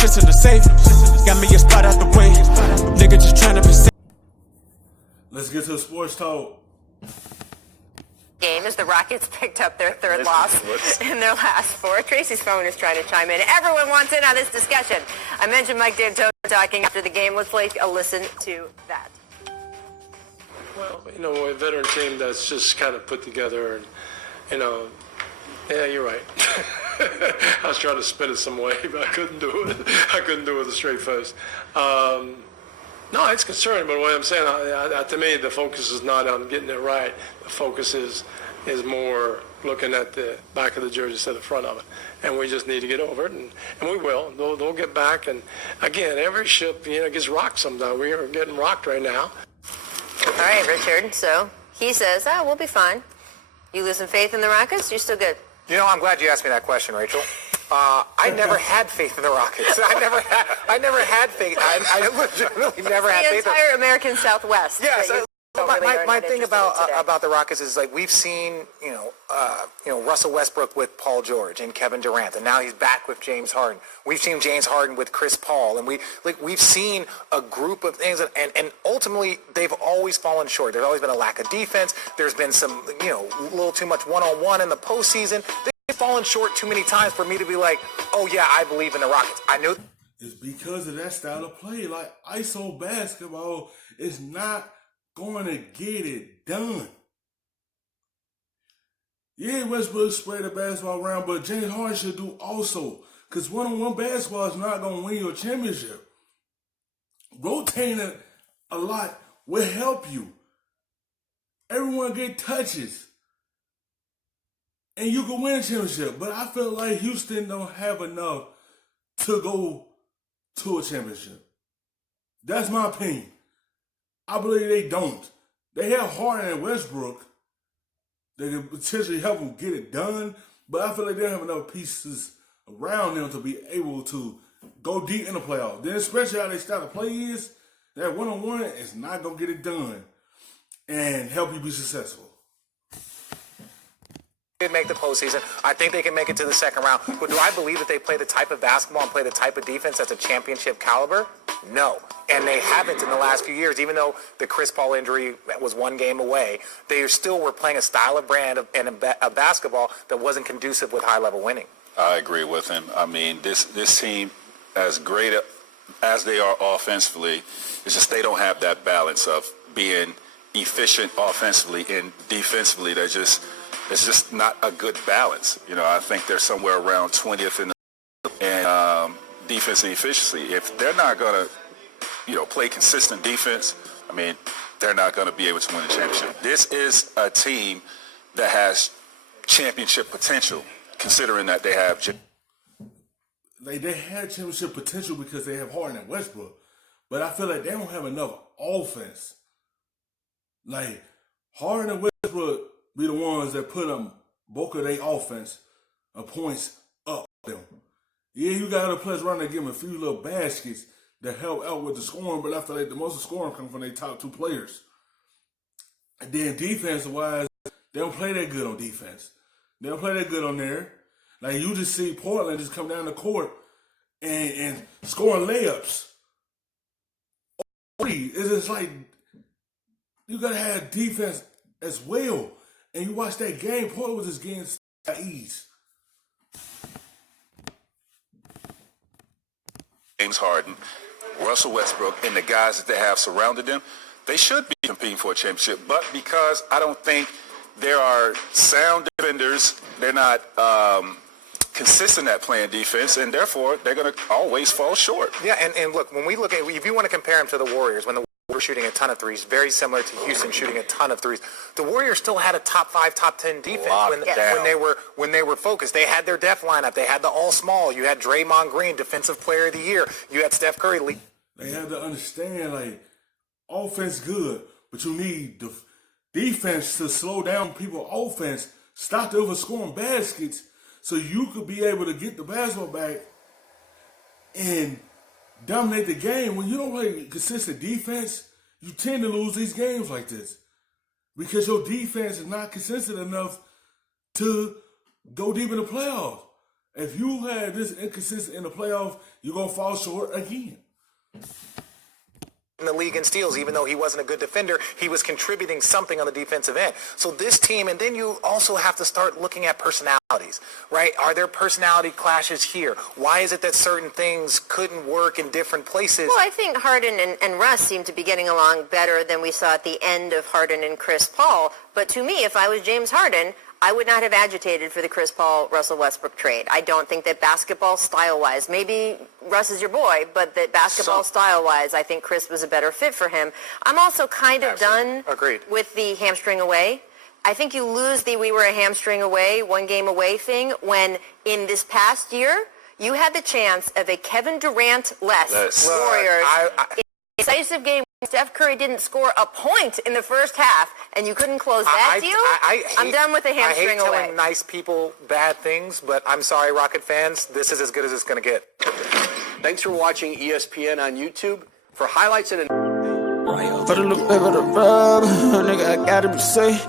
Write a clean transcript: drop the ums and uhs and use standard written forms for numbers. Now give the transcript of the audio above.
shit's in the safe. Got me a spot out the way. Nigga just tryna be safe. Let's get to the sports talk. Game as the Rockets picked up their third loss in their last four. Tracy's phone is trying to chime in. Everyone wants in on this discussion. I mentioned Mike D'Antoni talking after the game. Let's take a listen to that. Well, you know, a veteran team that's just kind of put together, and you know, yeah, you're right. I was trying to spin it some way, but I couldn't do it. I couldn't do it with a straight face. No, it's concerning, but what I'm saying, to me, the focus is not on getting it right. The focus is more looking at the back of the jersey instead of the front of it. And we just need to get over it, and we will. They'll get back. And, again, every ship, gets rocked sometime. We are getting rocked right now. All right, Richard. So he says, we'll be fine. You losing faith in the Rockets? You're still good. You know, I'm glad you asked me that question, Rachel. I never had faith in the Rockets. I never had faith. I legitimately never had faith. The entire American Southwest. Yes. My thing about about the Rockets is, like, we've seen Russell Westbrook with Paul George and Kevin Durant, and now he's back with James Harden. We've seen James Harden with Chris Paul, and we've seen a group of things, and ultimately they've always fallen short. There's always been a lack of defense. There's been some a little too much one-on-one in the postseason. They've fallen short too many times for me to be like, oh yeah, I believe in the Rockets. I know it's because of that style of play. Like, ISO basketball is not going to get it done. Yeah, Westbrook spread the basketball around, but James Harden should do also. Because one-on-one basketball is not going to win you a championship. Rotating a lot will help you. Everyone get touches. And you can win a championship. But I feel like Houston don't have enough to go to a championship. That's my opinion. I believe they don't. They have Harden and Westbrook. They can potentially help them get it done, but I feel like they don't have enough pieces around them to be able to go deep in the playoffs. Then especially how they start to play is, that one-on-one is not going to get it done and help you be successful. Make the postseason. I think they can make it to the second round. But do I believe that they play the type of basketball and play the type of defense that's a championship caliber? No. And they haven't in the last few years. Even though the Chris Paul injury was one game away, they still were playing a style of brand and a basketball that wasn't conducive with high-level winning. I agree with him. I mean, this team, as great as they are offensively, it's just they don't have that balance of being efficient offensively and defensively. It's just not a good balance. I think they're somewhere around 20th in defense and efficiency. If they're not going to, play consistent defense, I mean, they're not going to be able to win the championship. This is a team that has championship potential, considering that they have. They had championship potential because they have Harden and Westbrook, but I feel like they don't have enough offense. Like, Harden and Westbrook be the ones that put them bulk of their offense points up them. Yeah, you got other players around there give them a few little baskets that help out with the scoring, but I feel like the most of the scoring comes from their top two players. And then defense-wise, they don't play that good on defense. They don't play that good on there. Like, you just see Portland just come down the court and scoring layups. It's just like, you got to have defense as well. And you watch that game, Portland was just getting ease. James Harden, Russell Westbrook, and the guys that they have surrounded them, they should be competing for a championship. But because I don't think there are sound defenders, they're not consistent at playing defense, and therefore they're going to always fall short. Yeah, and look, when we look at, if you want to compare them to the Warriors, when the Warriors shooting a ton of threes, very similar to Houston shooting a ton of threes, the Warriors still had a top 5, top 10 defense when they were focused. They had their depth lineup. They had the all small. You had Draymond Green, Defensive Player of the Year. You had Steph Curry. They have to understand, like, offense good, but you need the defense to slow down people's offense, stop the overscoring baskets, so you could be able to get the basketball back and dominate the game. When you don't play consistent defense, you tend to lose these games like this because your defense is not consistent enough to go deep in the playoffs. If you had this inconsistent in the playoffs, you're going to fall short again. In the league in steals, even though he wasn't a good defender, he was contributing something on the defensive end. So this team, and then you also have to start looking at personalities, right? Are there personality clashes here? Why is it that certain things couldn't work in different places? Well, I think Harden and Russ seem to be getting along better than we saw at the end of Harden and Chris Paul. But to me, if I was James Harden, I would not have agitated for the Chris Paul-Russell Westbrook trade. I don't think that basketball style-wise, maybe Russ is your boy, but that basketball style-wise, I think Chris was a better fit for him. I'm also kind of done with the hamstring away. I think you lose the we were a hamstring away, one game away thing when in this past year, you had the chance of a Kevin Durant-less Warriors decisive game. Steph Curry didn't score a point in the first half, and you couldn't close that deal? I'm done with the hamstring away. I hate telling nice people bad things, but I'm sorry, Rocket fans. This is as good as it's going to get. Thanks for watching ESPN on YouTube. For highlights and... Put a little bit of the rub, nigga, I gotta be safe.